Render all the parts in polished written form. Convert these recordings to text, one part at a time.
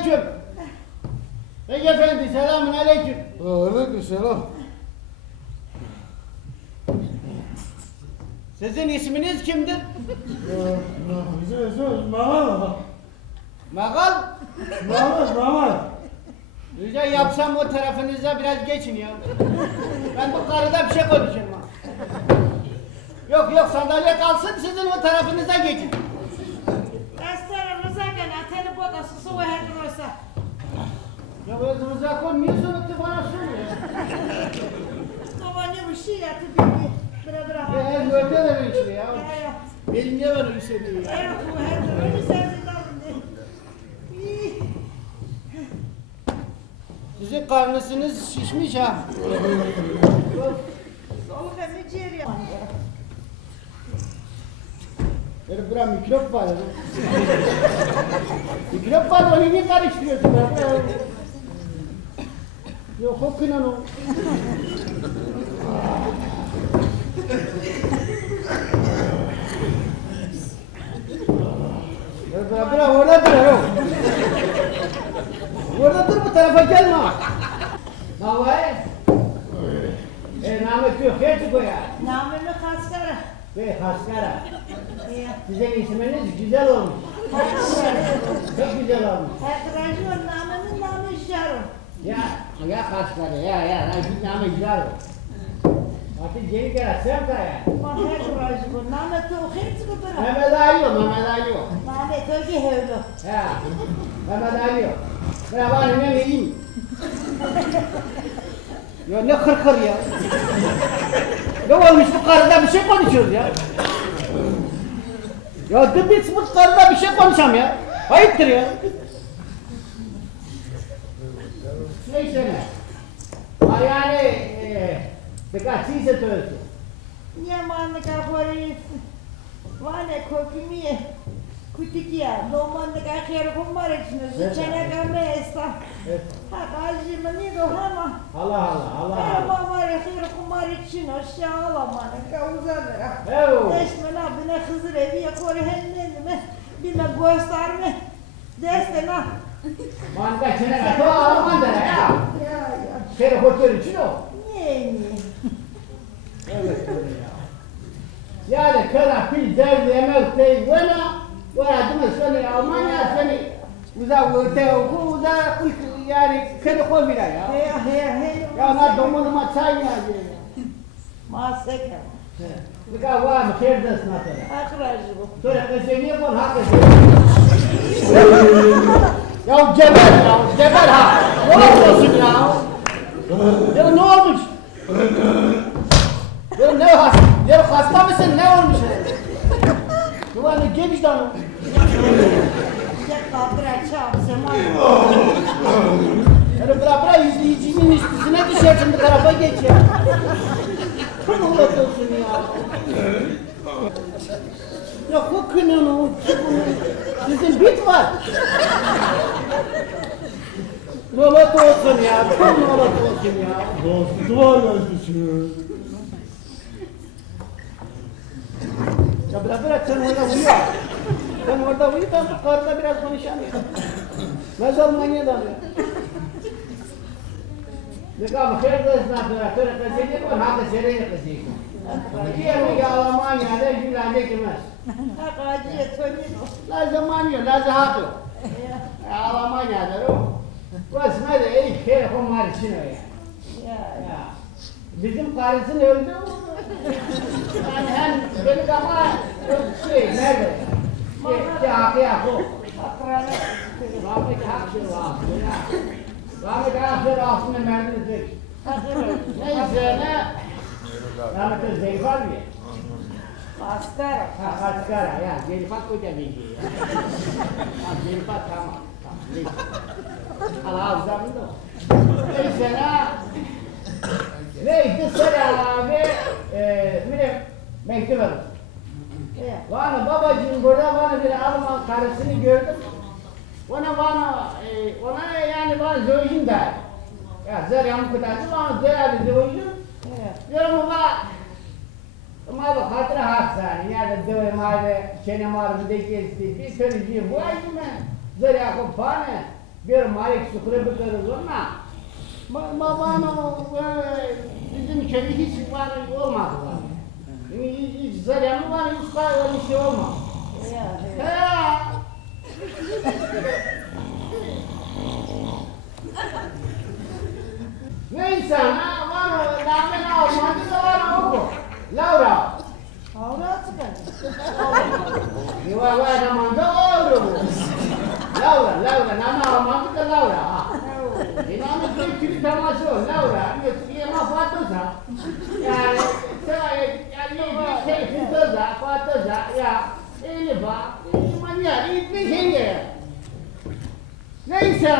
aleyküm. Beyefendi selamun aleyküm. Aleyküm selam. Sizin isminiz kimdir? Mehmet. Magal. Mehmet. Rica yapsam o tarafınıza biraz geçin ya. Ben bu karıda bir şey konuşurum ha. Yok sandalye kalsın sizin o tarafınıza geçin. Estağfurullah gene teni bodası su ve hedrosa. Ya özümüze koy niye sonuçta bana söylüyor? Ama ne bir şey yatı bilgi. Bıra. Gördü de bir şey ya. Benim niye böyle bir şey değil ya? Evet bu hedrosu sensin alın. Sizin karnısınız şişmiş ha. Soluk emri ciğer ya. Böyle bura mikrop var. Mikrop var onu niye karıştırıyorsun ya? Yok okuyun onu. Bırak orada dur ya. Orada dur bu tarafa gelme. Ne var? Namet yok, hiç koyar. Namını kaskara. Ve haskara. Sizin isminiz güzel olmuş. Çok güzel olmuş. Hedrosu namının namı şarım. Ya haskara ya. Rakip namı güzel olmuş. Artık geri gel sen kaya. Ma hedrosu bu namı tuğhir çıkıdır. Mehmet Ali yok. Namı tögi hevlu. Ya, Mehmet Ali yok. Merhaba annem iyiyim. Ya ne kırkır ya. Ne olmuş bu karıda bir şey konuşuyoruz ya. Ya biz bu karıda bir şey konuşalım ya. Ayıptır ya. Neyse ne. Yani birkaç şey söylüyorsun. Niye manlı kapori? Vane kokimiye. Kutikia, domanda kakhere kumarechnes, çene kamre esta. Ha kalcime ni dohama. Allah. Mama rekhere kumarechnes, aşağı alamana kauzanera. Evet. Deşmena bine kızır evi yakori hennenime. Bime gösterme. Destena. Manda çene katı ağlaman dene ya. Seni hotel için o. Niye? Evet öyle ya. Yani karanfil derdi emel tey vana. Varadım seni Almanya seni uza vurte oku uza yani seni koy bir ya. Ya na domunuma çay ya. Maseke. Bika var mı kerdes natara. Akrajı bu. Sonra keseniye kon hak Ya cebel ha. Ne yapıyorsun ya? Ya ne olmuş? Ya hasta mısın ne olmuş? Duvarını gelmiş lan o. Gel kaldıra çağır zaman. Yani bırak izleyicinin üstüne düşersin bu tarafa geç ya. Kim uğraşıyorsun ya? Ya kokun onu. Sizin bit var. Nolat olsun ya. Kim nolat olsun ya? Dostu var kardeşim. Ya bırak sen orada uyu. Sen orada uyu ben bu karıda biraz konuşalım. Ben de Almanya'dan ya. Ne kadar hayır da esnaflara sonra kazanıyor mu? Hatta şereye kazanıyor. Diyelim ki Almanya'da Yunan'da girmez. Akacıya tönüyor. Lazım Almanya, lazım hakkı. Almanya'da o. Basma da iyi kere kumar için o ya. Bizim karısın öldü. Yani hem benim ama nerede? Hakkı o. Rahmet hakkı var. Rahmet hakkı aslında merdivesi. Neyse ne? Rahmet Zeyfar mı? Askara. Askara ya. Zeyfar koca bilgi ya. Zeyfar tamam. Neyse. Allah uzamın da. Neyse ne? Neyse selam ve mektup alın. Bana babacığım burada bana bir Alman karısını gördüm. Ona yani bana zövcüm der. Ya zer yamuk kutaşı bana zer abi zövcüm. Diyorum ama bak hatıra haksani. Yani zövcüm abi çenem ağrımda geçti. Bir söyleyeceğim bu ay mı? Zer yakıp bana. bir malik sukre bakarız ona. Babanın bizim köyde hiç var olmadı var. Hiç zararı var, hiç bir şey olmaz. Ya. Neyse, var lamen Almancı da var oku. Laura. Laura çıkar. Var namanda Laura bu. Laura, nama Almancı da Laura. İnanın kültürü teması o, Laura. Yema Fatoza. Yani bir şey Fatoza, ya Elif'a, manya, bir şey ya. Neyse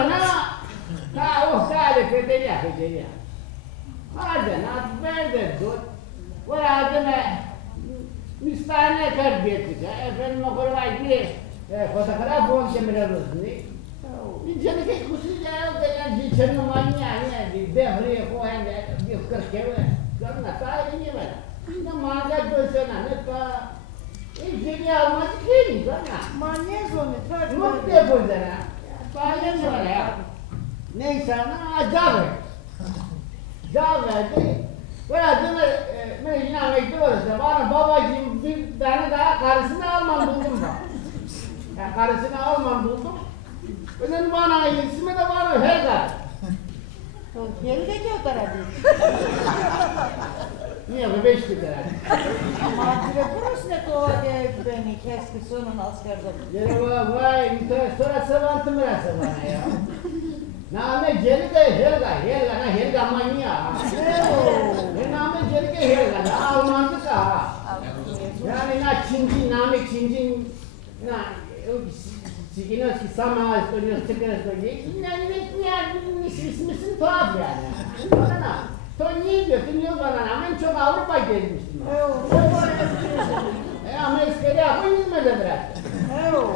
o tarif edeceğim. Hadi verdi tut. Valla müstahane karbiyeti. Efendim o kadar bir fotoğraf olsun biraz olsun. Bir canı ki kusuyla yok da yani bir canı manya bir devriye koyan bir kırkeve. Görme tarihi mi var? Ne mağaza dönsene ne ta. İlgili almaz ki görme. Manya zonu. Mutlu yapılsana. Tarihi mi var ya? Neyse Caverdi. Böyle ben yine bekliyoruz da bana babacığım bir tane daha karısını Alman buldum da. Yani karısını Alman buldum. Benim bana ismi de var Helga. Helga o tarafı. Niye be 5 lira? Matire burasına kovadı beni keski sonun askerde. Yine vay sonra savantı mırası bana ya. Name Jelika Helga manya. Name Jelika Helga, Almancı ka. Yani Çinci na Sigino ki sama istiyor, çıkar istiyor. Yani ismisini tuhaf yani. Bana to niye diyor bana ben çok Avrupa gezmiştim. Amerika'da yapın İzmir'de bıraktı.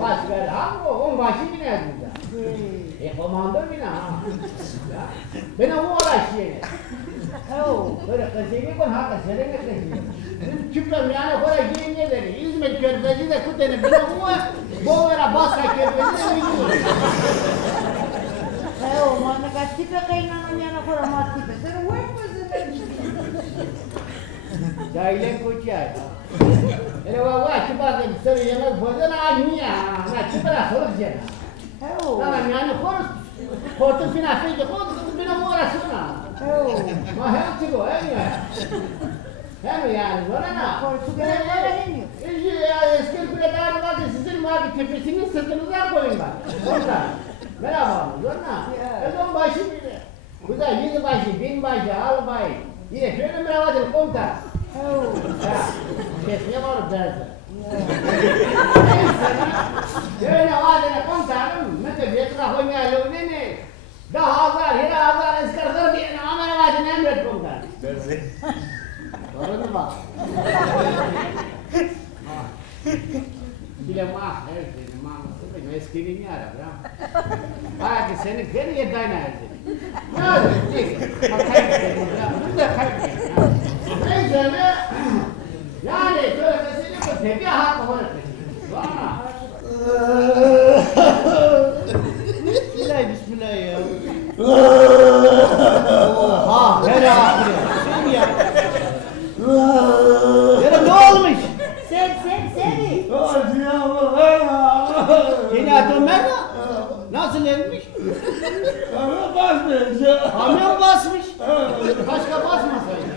Başka on başı bine burada. Komando bina. Bina o uğraşıyor. Böyle kızıyla kon haka serene kızıyor. Çıkıyorum yani oraya girince dedi. İzmir körfezi de kutene bina o boğara Basra körfezi de biliyor. Mana katipe kailangan niya na kora matipe. Pero work was it? Jahilin kuciya. Ele wa kiba da sari yana bozana aniya. Na kibara soruk jena. Ama yani kortu fina feyde kortu bina mora suna. Ma hem çıkıyor hem yani zorana. Kortu bina mora hemiyor. Eski kuleler var sizin var tepesini sırtınıza koyun bak. Orada. Merhaba zorana. Ezon başı bile. Bu da 100 başı, 1000 başı, al bay. Yine şöyle merhaba komutan. Kesmeye var derse. Böyle vadene komutanım, mete bir etrafı oynuyor ne? Daha hazır, hira hazır, ıskardır diye amel vadene emret komutan. Doğru mu bak? Bile mah, evet, mah, eskiliğini ara, bra. Belki seni geriye dayanayacak. Ne oldu? Bakayım, bu da kaybediyor. Neyse ne? Yani söylemesini bu tebi hakkı var. Sonra. Bismillah ya. Oha, hele akıllı. Sen ya. Ya ne olmuş? Seni. Hadi ya. Yeni atom nerede? Nasıl evmiş? Kamyon basmış. Kamyon basmış. Başka basmasaydı.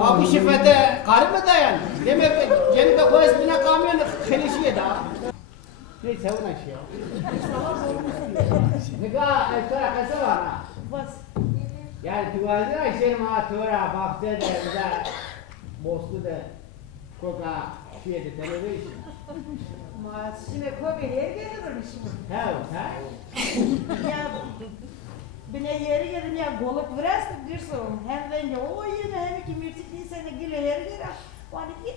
Abi şifete karı mı dayan? Demek cennet koyasına kamyon khelişiye da. Neyse ona şey. Nika sonra kasa var ha. Bas. Yani tuvalde ayşerim ha tora baktı da da bostu da koka şeyde televizyon. Mas şimdi kobi her gelirim şimdi. Ha. Ya bine yeri yerim ya goluk vrest dirson. Hem de ne o yine hem ki mirtik insana gile her yere. Vani git.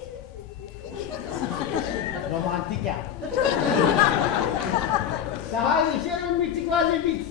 Romantik ya. Daha işe romantik vaziyet.